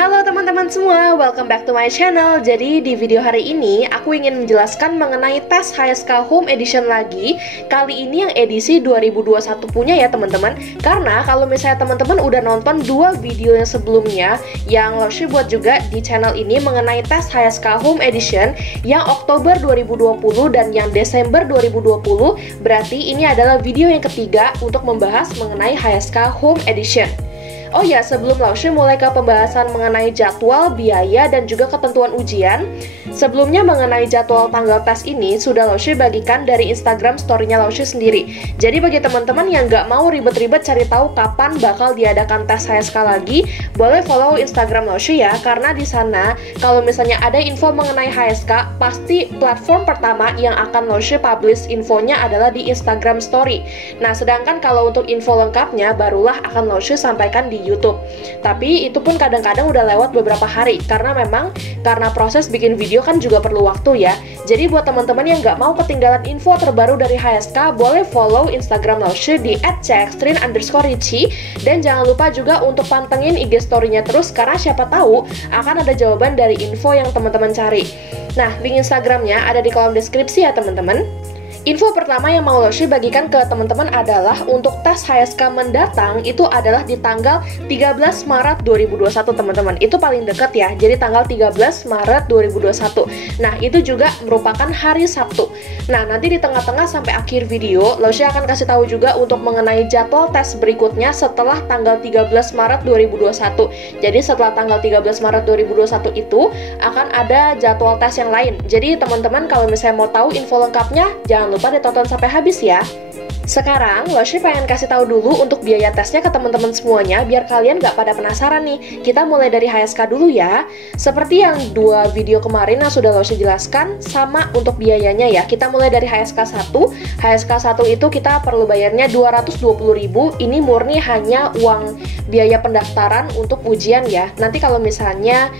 Halo teman-teman semua, welcome back to my channel. Jadi di video hari ini aku ingin menjelaskan mengenai tes HSK Home Edition lagi. Kali ini yang edisi 2021 punya ya teman-teman. Karena kalau misalnya teman-teman udah nonton dua video yang sebelumnya yang Laoshi buat juga di channel ini mengenai tes HSK Home Edition yang Oktober 2020 dan yang Desember 2020, berarti ini adalah video yang ketiga untuk membahas mengenai HSK Home Edition. Oh ya, sebelum Laoshi mulai ke pembahasan mengenai jadwal, biaya, dan juga ketentuan ujian, sebelumnya mengenai jadwal tanggal tes ini sudah Laoshi bagikan dari Instagram story-nya Laoshi sendiri. Jadi bagi teman-teman yang nggak mau ribet-ribet cari tahu kapan bakal diadakan tes HSK lagi, boleh follow Instagram Laoshi ya, karena di sana kalau misalnya ada info mengenai HSK, pasti platform pertama yang akan Laoshi publish infonya adalah di Instagram story. Nah, sedangkan kalau untuk info lengkapnya barulah akan Laoshi sampaikan di YouTube. Tapi itu pun kadang-kadang udah lewat beberapa hari karena proses bikin video kan juga perlu waktu ya. Jadi buat teman-teman yang nggak mau ketinggalan info terbaru dari HSK, boleh follow Instagram Laoshi di @cxtrin_rici, dan jangan lupa juga untuk pantengin IG story-nya terus karena siapa tahu akan ada jawaban dari info yang teman-teman cari. Nah, link Instagramnya ada di kolom deskripsi ya teman-teman. Info pertama yang mau Laoshi bagikan ke teman-teman adalah untuk tes HSK mendatang itu adalah di tanggal 13 Maret 2021 teman-teman. Itu paling dekat ya, jadi tanggal 13 Maret 2021. Nah, itu juga merupakan hari Sabtu. Nah, nanti di tengah-tengah sampai akhir video, Laoshi akan kasih tahu juga untuk mengenai jadwal tes berikutnya setelah tanggal 13 Maret 2021. Jadi setelah tanggal 13 Maret 2021 itu akan ada jadwal tes yang lain. Jadi teman-teman kalau misalnya mau tahu info lengkapnya, jangan lupa ditonton sampai habis ya. Sekarang, Laoshi pengen kasih tahu dulu untuk biaya tesnya ke teman-teman semuanya, biar kalian nggak pada penasaran nih. Kita mulai dari HSK dulu ya. Seperti yang dua video kemarin yang sudah Laoshi jelaskan, sama untuk biayanya ya. Kita mulai dari HSK 1. HSK 1 itu kita perlu bayarnya 220.000. Ini murni hanya uang biaya pendaftaran untuk ujian ya. Nanti kalau misalnya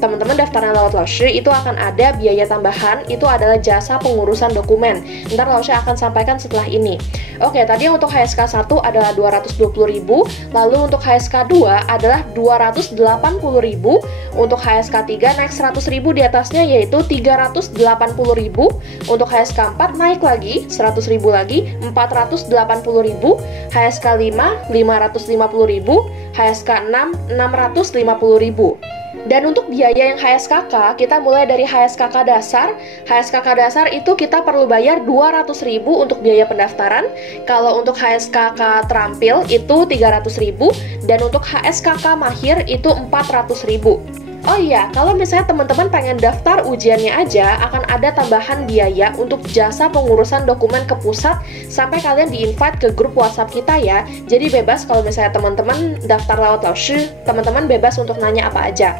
teman-teman daftarnya lewat Laoshi, itu akan ada biaya tambahan, itu adalah jasa pengurusan dokumen. Ntar Laoshi akan sampaikan setelah ini. Oke, tadi untuk HSK 1 adalah 220.000, lalu untuk HSK 2 adalah 280.000, untuk HSK 3 naik 100.000 di atasnya yaitu 380.000, untuk HSK 4 naik lagi 100.000 lagi, 480.000, HSK 5 550.000, HSK 6 650.000. Dan untuk biaya yang HSKK, kita mulai dari HSKK dasar. HSKK dasar itu kita perlu bayar 200.000 untuk biaya pendaftaran. Kalau untuk HSKK terampil itu 300.000, dan untuk HSKK mahir itu 400.000. Oh iya, kalau misalnya teman-teman pengen daftar ujiannya aja, akan ada tambahan biaya untuk jasa pengurusan dokumen ke pusat sampai kalian di-invite ke grup WhatsApp kita ya. Jadi bebas kalau misalnya teman-teman daftar lewat Laoshi, teman-teman bebas untuk nanya apa aja.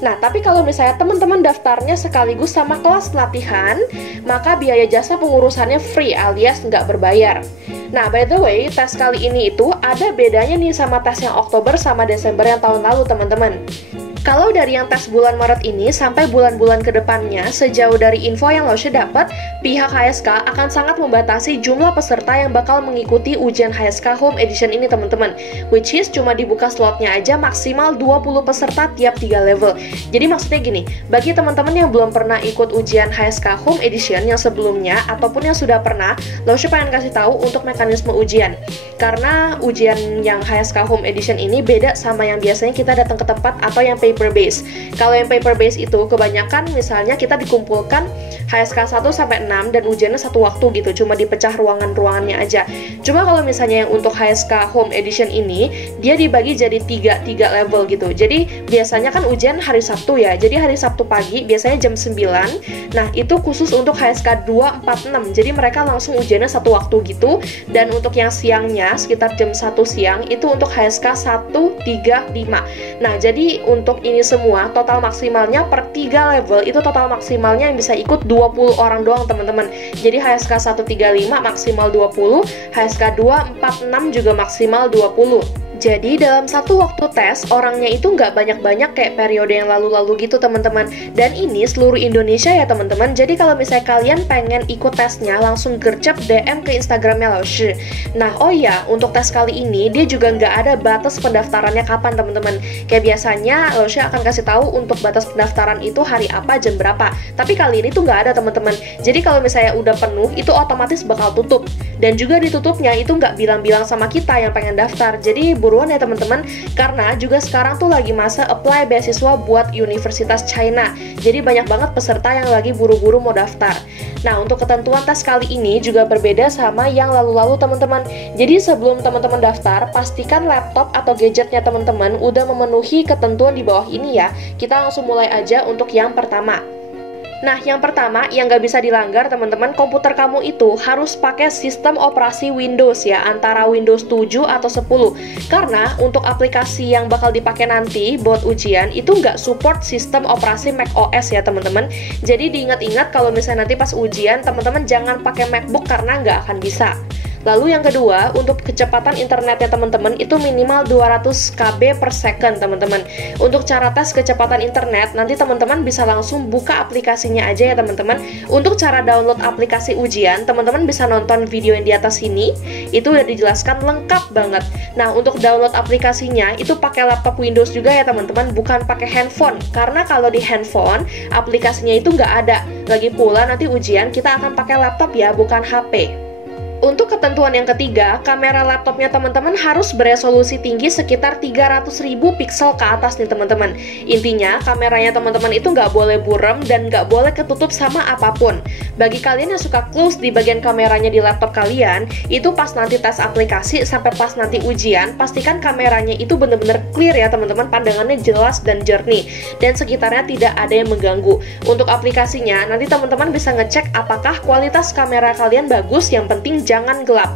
Nah, tapi kalau misalnya teman-teman daftarnya sekaligus sama kelas latihan, maka biaya jasa pengurusannya free alias nggak berbayar. Nah, by the way, tes kali ini itu ada bedanya nih sama tes yang Oktober sama Desember yang tahun lalu teman-teman. Kalau dari yang tes bulan Maret ini sampai bulan-bulan kedepannya, sejauh dari info yang Laoshi dapat, pihak HSK akan sangat membatasi jumlah peserta yang bakal mengikuti ujian HSK Home Edition ini teman-teman, which is cuma dibuka slotnya aja maksimal 20 peserta tiap 3 level. Jadi maksudnya gini, bagi teman-teman yang belum pernah ikut ujian HSK Home Edition yang sebelumnya ataupun yang sudah pernah, Laoshi pengen kasih tahu untuk mekanisme ujian. Karena ujian yang HSK Home Edition ini beda sama yang biasanya kita datang ke tempat atau yang paper base. Kalau yang paper base itu kebanyakan misalnya kita dikumpulkan HSK 1 sampai 6 dan ujiannya satu waktu gitu, cuma dipecah ruangan-ruangannya aja. Cuma kalau misalnya yang untuk HSK Home Edition ini, dia dibagi jadi 3 level gitu. Jadi biasanya kan ujian hari Sabtu ya. Jadi hari Sabtu pagi biasanya jam 9. Nah, itu khusus untuk HSK 2, 4, 6. Jadi mereka langsung ujiannya satu waktu gitu. Dan untuk yang siangnya sekitar jam 1 siang itu untuk HSK 1, 3, 5. Nah, jadi untuk ini semua, total maksimalnya per 3 level itu total maksimalnya yang bisa ikut 20 orang doang teman-teman. Jadi HSK 135 maksimal 20, HSK 246 juga maksimal 20. Jadi dalam satu waktu tes, orangnya itu nggak banyak-banyak kayak periode yang lalu-lalu gitu teman-teman. Dan ini seluruh Indonesia ya teman-teman. Jadi kalau misalnya kalian pengen ikut tesnya, langsung gercep DM ke Instagramnya Laoshi. Nah, oh ya, untuk tes kali ini dia juga nggak ada batas pendaftarannya kapan teman-teman. Kayak biasanya Laoshi akan kasih tahu untuk batas pendaftaran itu hari apa, jam berapa. Tapi kali ini tuh nggak ada teman-teman. Jadi kalau misalnya udah penuh, itu otomatis bakal tutup. Dan juga ditutupnya itu nggak bilang-bilang sama kita yang pengen daftar. Jadi buruan ya teman-teman, karena juga sekarang tuh lagi masa apply beasiswa buat Universitas China. Jadi banyak banget peserta yang lagi buru-buru mau daftar. Nah, untuk ketentuan tes kali ini juga berbeda sama yang lalu-lalu teman-teman. Jadi sebelum teman-teman daftar, pastikan laptop atau gadgetnya teman-teman udah memenuhi ketentuan di bawah ini ya. Kita langsung mulai aja untuk yang pertama. Nah, yang pertama yang nggak bisa dilanggar teman-teman, komputer kamu itu harus pakai sistem operasi Windows ya, antara Windows 7 atau 10. Karena untuk aplikasi yang bakal dipakai nanti buat ujian itu nggak support sistem operasi Mac OS ya teman-teman. Jadi diingat-ingat kalau misalnya nanti pas ujian teman-teman jangan pakai MacBook karena nggak akan bisa. Lalu yang kedua, untuk kecepatan internetnya teman-teman itu minimal 200 KB per second teman-teman. Untuk cara tes kecepatan internet, nanti teman-teman bisa langsung buka aplikasinya aja ya teman-teman. Untuk cara download aplikasi ujian, teman-teman bisa nonton video yang di atas sini. Itu udah dijelaskan lengkap banget. Nah, untuk download aplikasinya itu pakai laptop Windows juga ya teman-teman, bukan pakai handphone. Karena kalau di handphone, aplikasinya itu nggak ada. Lagi pula nanti ujian kita akan pakai laptop ya, bukan HP. Untuk ketentuan yang ketiga, kamera laptopnya teman-teman harus beresolusi tinggi sekitar 300.000 piksel ke atas nih teman-teman. Intinya, kameranya teman-teman itu nggak boleh buram dan nggak boleh ketutup sama apapun. Bagi kalian yang suka close di bagian kameranya di laptop kalian, itu pas nanti tes aplikasi sampai pas nanti ujian, pastikan kameranya itu bener-bener clear ya teman-teman, pandangannya jelas dan jernih, dan sekitarnya tidak ada yang mengganggu. Untuk aplikasinya, nanti teman-teman bisa ngecek apakah kualitas kamera kalian bagus, yang penting jangan gelap.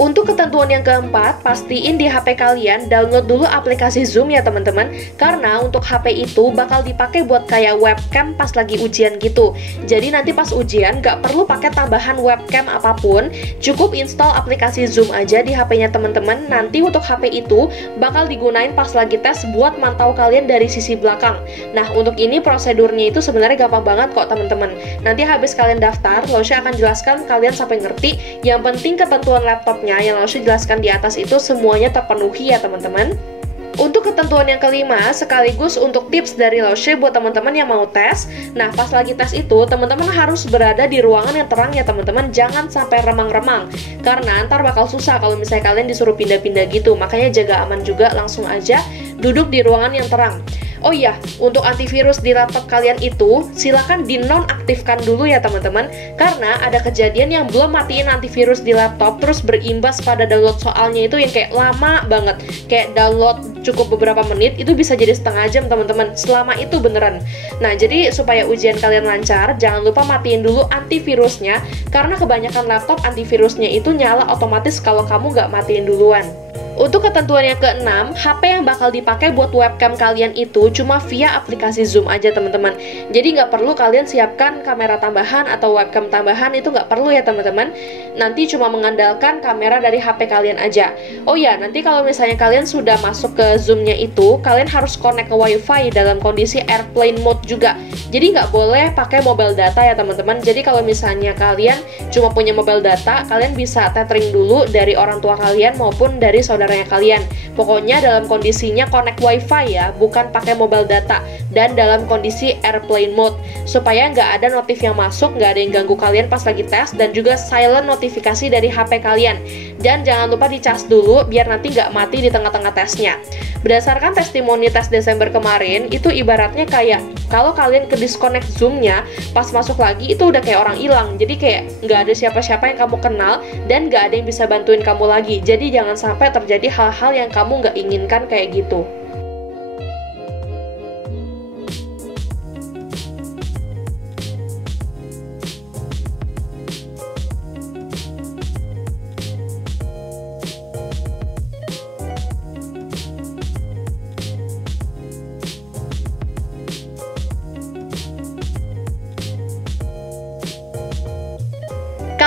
Untuk ketentuan yang keempat, pastiin di HP kalian download dulu aplikasi Zoom ya teman-teman. Karena untuk HP itu bakal dipakai buat kayak webcam pas lagi ujian gitu. Jadi nanti pas ujian nggak perlu pakai tambahan webcam apapun, cukup install aplikasi Zoom aja di HP-nya teman-teman. Nanti untuk HP itu bakal digunain pas lagi tes buat mantau kalian dari sisi belakang. Nah, untuk ini prosedurnya itu sebenarnya gampang banget kok teman-teman. Nanti habis kalian daftar, Laoshi akan jelaskan kalian sampai ngerti. Yang penting ketentuan laptopnya yang Laoshi jelaskan di atas itu semuanya terpenuhi ya teman-teman. Untuk ketentuan yang kelima, sekaligus untuk tips dari Laoshi buat teman-teman yang mau tes. Nah, pas lagi tes itu, teman-teman harus berada di ruangan yang terang ya teman-teman. Jangan sampai remang-remang, karena ntar bakal susah kalau misalnya kalian disuruh pindah-pindah gitu. Makanya jaga aman juga, langsung aja duduk di ruangan yang terang. Oh iya, untuk antivirus di laptop kalian itu silakan dinonaktifkan dulu ya teman-teman, karena ada kejadian yang belum matiin antivirus di laptop terus berimbas pada download soalnya itu yang kayak lama banget, kayak download cukup beberapa menit itu bisa jadi setengah jam teman-teman, selama itu beneran. Nah, jadi supaya ujian kalian lancar, jangan lupa matiin dulu antivirusnya, karena kebanyakan laptop antivirusnya itu nyala otomatis kalau kamu nggak matiin duluan. Untuk ketentuan yang keenam, HP yang bakal dipakai buat webcam kalian itu cuma via aplikasi Zoom aja teman-teman. Jadi nggak perlu kalian siapkan kamera tambahan atau webcam tambahan, itu nggak perlu ya teman-teman. Nanti cuma mengandalkan kamera dari HP kalian aja. Oh ya, nanti kalau misalnya kalian sudah masuk ke Zoom-nya itu, kalian harus connect ke WiFi dalam kondisi airplane mode juga. Jadi nggak boleh pakai mobile data ya teman-teman. Jadi kalau misalnya kalian cuma punya mobile data, kalian bisa tethering dulu dari orang tua kalian maupun dari saudaranya kalian. Pokoknya dalam kondisinya connect WiFi ya, bukan pakai mobile data, dan dalam kondisi airplane mode, supaya nggak ada notif yang masuk, nggak ada yang ganggu kalian pas lagi tes, dan juga silent notifikasi dari HP kalian. Dan jangan lupa dicas dulu biar nanti nggak mati di tengah-tengah tesnya. Berdasarkan testimoni tes Desember kemarin, itu ibaratnya kayak kalau kalian ke disconnect Zoom-nya, pas masuk lagi itu udah kayak orang hilang. Jadi kayak nggak ada siapa-siapa yang kamu kenal dan nggak ada yang bisa bantuin kamu lagi. Jadi jangan sampai terjadi hal-hal yang kamu nggak inginkan kayak gitu.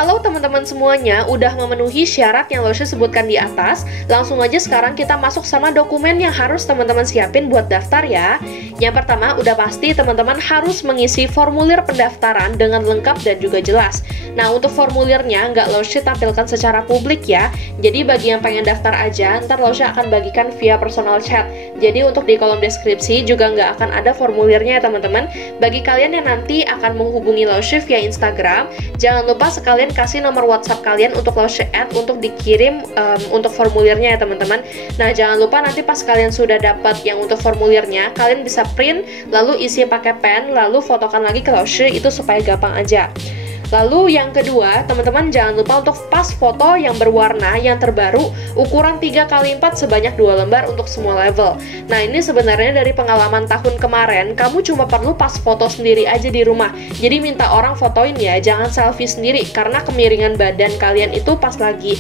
Kalau teman-teman semuanya udah memenuhi syarat yang Laushe sebutkan di atas, langsung aja sekarang kita masuk sama dokumen yang harus teman-teman siapin buat daftar ya. Yang pertama, udah pasti teman-teman harus mengisi formulir pendaftaran dengan lengkap dan juga jelas. Nah, untuk formulirnya nggak Laushe tampilkan secara publik ya. Jadi bagi yang pengen daftar aja, ntar Laushe akan bagikan via personal chat. Jadi untuk di kolom deskripsi juga nggak akan ada formulirnya ya teman-teman. Bagi kalian yang nanti akan menghubungi Laushe via Instagram, jangan lupa sekalian kasih nomor WhatsApp kalian untuk Laushe add untuk dikirim untuk formulirnya ya teman-teman. Nah, jangan lupa nanti pas kalian sudah dapat yang untuk formulirnya, kalian bisa print, lalu isi pakai pen, lalu fotokan lagi ke Laushe, itu supaya gampang aja. Lalu yang kedua, teman-teman jangan lupa untuk pas foto yang berwarna yang terbaru ukuran 3x4 sebanyak 2 lembar untuk semua level. Nah, ini sebenarnya dari pengalaman tahun kemarin, kamu cuma perlu pas foto sendiri aja di rumah. Jadi minta orang fotoin ya, jangan selfie sendiri, karena kemiringan badan kalian itu pas lagi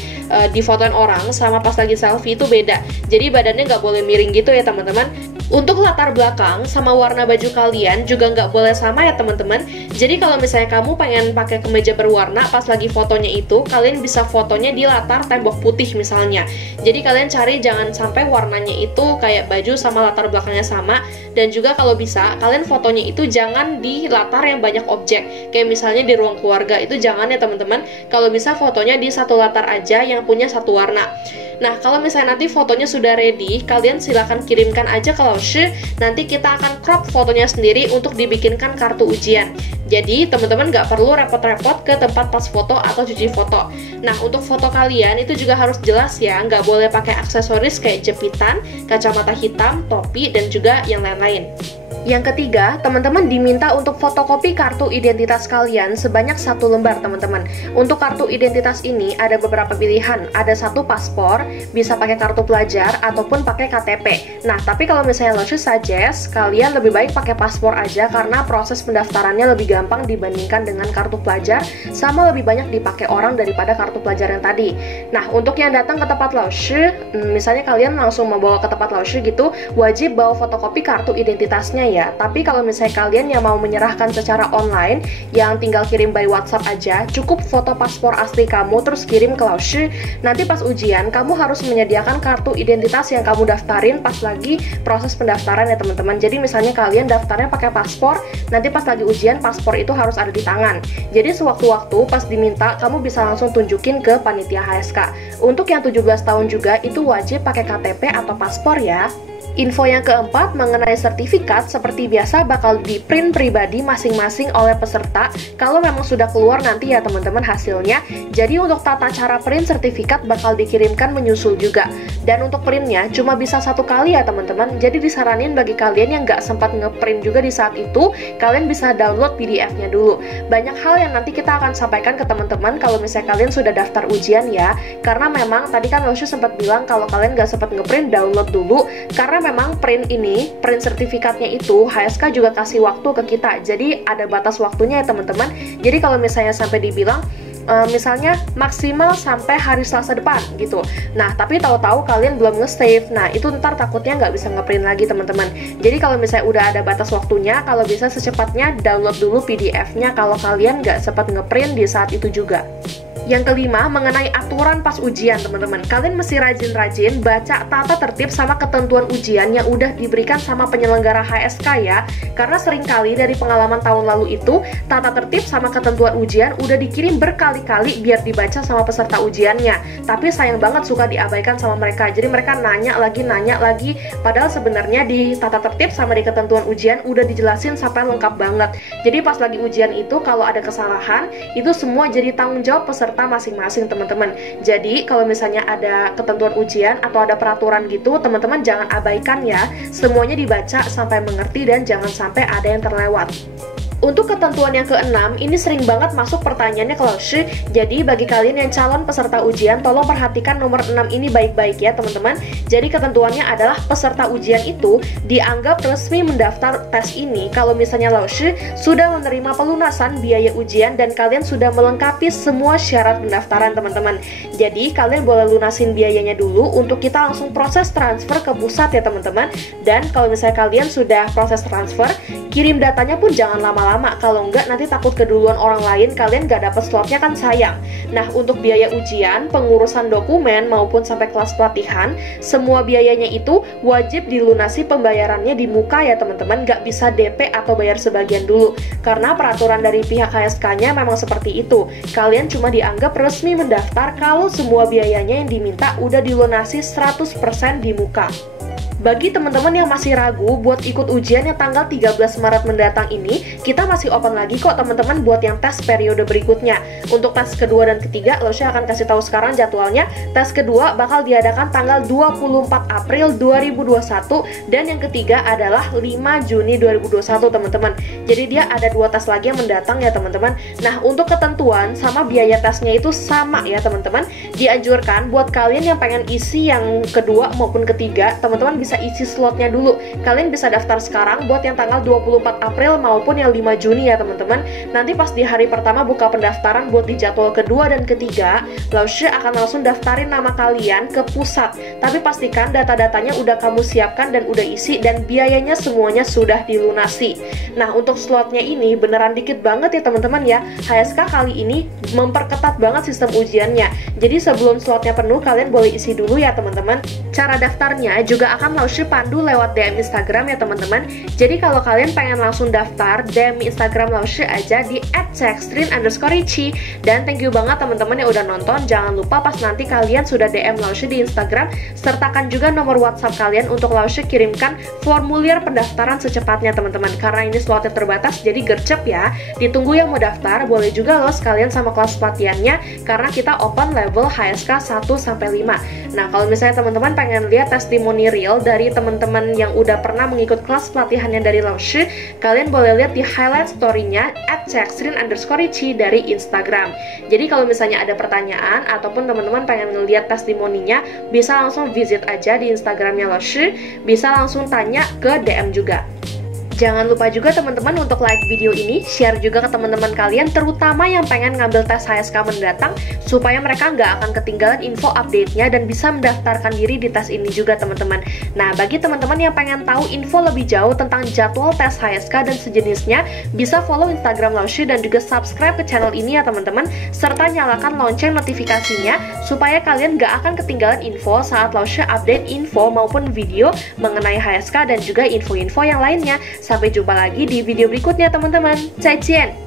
difotoin orang sama pas lagi selfie itu beda. Jadi badannya nggak boleh miring gitu ya teman-teman. Untuk latar belakang sama warna baju kalian juga nggak boleh sama ya teman-teman. Jadi kalau misalnya kamu pengen pakai kemeja berwarna pas lagi fotonya itu, kalian bisa fotonya di latar tembok putih misalnya. Jadi kalian cari jangan sampai warnanya itu kayak baju sama latar belakangnya sama. Dan juga kalau bisa, kalian fotonya itu jangan di latar yang banyak objek. Kayak misalnya di ruang keluarga, itu jangan ya teman-teman. Kalau bisa fotonya di satu latar aja yang punya satu warna. Nah, kalau misalnya nanti fotonya sudah ready, kalian silahkan kirimkan aja ke Laushe. Nanti kita akan crop fotonya sendiri untuk dibikinkan kartu ujian. Jadi, teman-teman nggak perlu repot-repot ke tempat pas foto atau cuci foto. Nah, untuk foto kalian itu juga harus jelas ya, nggak boleh pakai aksesoris kayak jepitan, kacamata hitam, topi, dan juga yang lain-lain. Yang ketiga, teman-teman diminta untuk fotokopi kartu identitas kalian sebanyak 1 lembar teman-teman. Untuk kartu identitas ini ada beberapa pilihan, ada 1 paspor, bisa pakai kartu pelajar ataupun pakai KTP. Nah, tapi kalau misalnya Laushe suggest, kalian lebih baik pakai paspor aja karena proses pendaftarannya lebih gampang dibandingkan dengan kartu pelajar, sama lebih banyak dipakai orang daripada kartu pelajar yang tadi. Nah, untuk yang datang ke tempat Laushe, misalnya kalian langsung membawa ke tempat Laushe gitu, wajib bawa fotokopi kartu identitasnya ya. Tapi kalau misalnya kalian yang mau menyerahkan secara online, yang tinggal kirim by WhatsApp aja, cukup foto paspor asli kamu terus kirim ke Laushe. Nanti pas ujian, kamu harus menyediakan kartu identitas yang kamu daftarin pas lagi proses pendaftaran ya teman-teman. Jadi misalnya kalian daftarnya pakai paspor, nanti pas lagi ujian paspor itu harus ada di tangan. Jadi sewaktu-waktu pas diminta, kamu bisa langsung tunjukin ke panitia HSK. Untuk yang 17 tahun juga itu wajib pakai KTP atau paspor ya. Info yang keempat mengenai sertifikat seperti biasa bakal di print pribadi masing-masing oleh peserta kalau memang sudah keluar nanti ya teman-teman hasilnya. Jadi untuk tata cara print sertifikat bakal dikirimkan menyusul juga. Dan untuk printnya cuma bisa 1 kali ya teman-teman. Jadi disaranin bagi kalian yang nggak sempat ngeprint juga di saat itu, kalian bisa download PDF-nya dulu. Banyak hal yang nanti kita akan sampaikan ke teman-teman kalau misalnya kalian sudah daftar ujian ya. Karena memang tadi kan Laushe sempat bilang kalau kalian nggak sempat ngeprint, download dulu. Karena memang print sertifikatnya itu HSK juga kasih waktu ke kita, jadi ada batas waktunya ya teman-teman. Jadi kalau misalnya sampai dibilang misalnya maksimal sampai hari Selasa depan gitu, nah tapi tahu-tahu kalian belum nge-save, nah itu ntar takutnya nggak bisa ngeprint lagi teman-teman. Jadi kalau misalnya udah ada batas waktunya, kalau bisa secepatnya download dulu PDF-nya kalau kalian nggak sempat ngeprint di saat itu juga. Yang kelima, mengenai aturan pas ujian teman-teman. Kalian mesti rajin-rajin baca tata tertib sama ketentuan ujian yang udah diberikan sama penyelenggara HSK ya. Karena seringkali dari pengalaman tahun lalu itu, tata tertib sama ketentuan ujian udah dikirim berkali-kali biar dibaca sama peserta ujiannya. Tapi sayang banget suka diabaikan sama mereka. Jadi mereka nanya lagi. Padahal sebenarnya di tata tertib sama di ketentuan ujian udah dijelasin sampai lengkap banget. Jadi pas lagi ujian itu, kalau ada kesalahan, itu semua jadi tanggung jawab peserta masing-masing teman-teman. Jadi kalau misalnya ada ketentuan ujian atau ada peraturan gitu, teman-teman jangan abaikan ya. Semuanya dibaca sampai mengerti dan jangan sampai ada yang terlewat. Untuk ketentuan yang keenam, ini sering banget masuk pertanyaannya ke Laushe. Jadi bagi kalian yang calon peserta ujian, tolong perhatikan nomor 6 ini baik-baik ya teman-teman. Jadi ketentuannya adalah peserta ujian itu dianggap resmi mendaftar tes ini kalau misalnya Laushe sudah menerima pelunasan biaya ujian dan kalian sudah melengkapi semua syarat pendaftaran teman-teman. Jadi kalian boleh lunasin biayanya dulu untuk kita langsung proses transfer ke pusat ya teman-teman. Dan kalau misalnya kalian sudah proses transfer, kirim datanya pun jangan lama-lama, kalau enggak nanti takut keduluan orang lain, kalian gak dapet slotnya kan sayang. Nah, untuk biaya ujian, pengurusan dokumen, maupun sampai kelas pelatihan, semua biayanya itu wajib dilunasi pembayarannya di muka ya teman-teman, gak bisa DP atau bayar sebagian dulu. Karena peraturan dari pihak HSK-nya memang seperti itu. Kalian cuma dianggap resmi mendaftar kalau semua biayanya yang diminta udah dilunasi 100% di muka. Bagi teman-teman yang masih ragu buat ikut ujian yang tanggal 13 Maret mendatang ini, kita masih open lagi kok teman-teman buat yang tes periode berikutnya. Untuk tes kedua dan ketiga, Lausha akan kasih tahu sekarang jadwalnya. Tes kedua bakal diadakan tanggal 24 April 2021 dan yang ketiga adalah 5 Juni 2021 teman-teman. Jadi dia ada 2 tes lagi yang mendatang ya teman-teman. Nah, untuk ketentuan sama biaya tesnya itu sama ya teman-teman. Dianjurkan buat kalian yang pengen isi yang kedua maupun ketiga, teman-teman bisa isi slotnya dulu. Kalian bisa daftar sekarang buat yang tanggal 24 April maupun yang 5 Juni ya teman-teman. Nanti pas di hari pertama buka pendaftaran buat di jadwal kedua dan ketiga, Lausha akan langsung daftarin nama kalian ke pusat. Tapi pastikan data-datanya udah kamu siapkan dan udah isi dan biayanya semuanya sudah dilunasi. Nah, untuk slotnya ini beneran dikit banget ya teman-teman ya. HSK kali ini memperketat banget sistem ujiannya. Jadi sebelum slotnya penuh, kalian boleh isi dulu ya teman-teman. Cara daftarnya juga akan Lausha pandu lewat DM Instagram ya teman-teman. Jadi kalau kalian pengen langsung daftar, DM Instagram Lausha aja di @cekstrin_rici. Dan thank you banget teman-teman yang udah nonton. Jangan lupa pas nanti kalian sudah DM Lausha di Instagram, sertakan juga nomor WhatsApp kalian untuk Lausha kirimkan formulir pendaftaran secepatnya teman-teman. Karena ini slotnya terbatas, jadi gercep ya. Ditunggu yang mau daftar, boleh juga loh sekalian sama kelas pelatihannya, karena kita open level HSK 1-5. Nah, kalau misalnya teman-teman pengen lihat testimoni real dari teman-teman yang udah pernah mengikut kelas pelatihannya dari Lausha, kalian boleh lihat di highlight story-nya @cekstrin_rici dari Instagram. Jadi kalau misalnya ada pertanyaan ataupun teman-teman pengen ngeliat testimoninya, bisa langsung visit aja di Instagramnya Lausha, bisa langsung tanya ke DM juga. Jangan lupa juga teman-teman untuk like video ini, share juga ke teman-teman kalian, terutama yang pengen ngambil tes HSK mendatang, supaya mereka nggak akan ketinggalan info update-nya dan bisa mendaftarkan diri di tes ini juga teman-teman. Nah, bagi teman-teman yang pengen tahu info lebih jauh tentang jadwal tes HSK dan sejenisnya, bisa follow Instagram Lausha dan juga subscribe ke channel ini ya teman-teman, serta nyalakan lonceng notifikasinya, supaya kalian nggak akan ketinggalan info saat Lausha update info maupun video mengenai HSK dan juga info-info yang lainnya. Sampai jumpa lagi di video berikutnya teman-teman. 再见!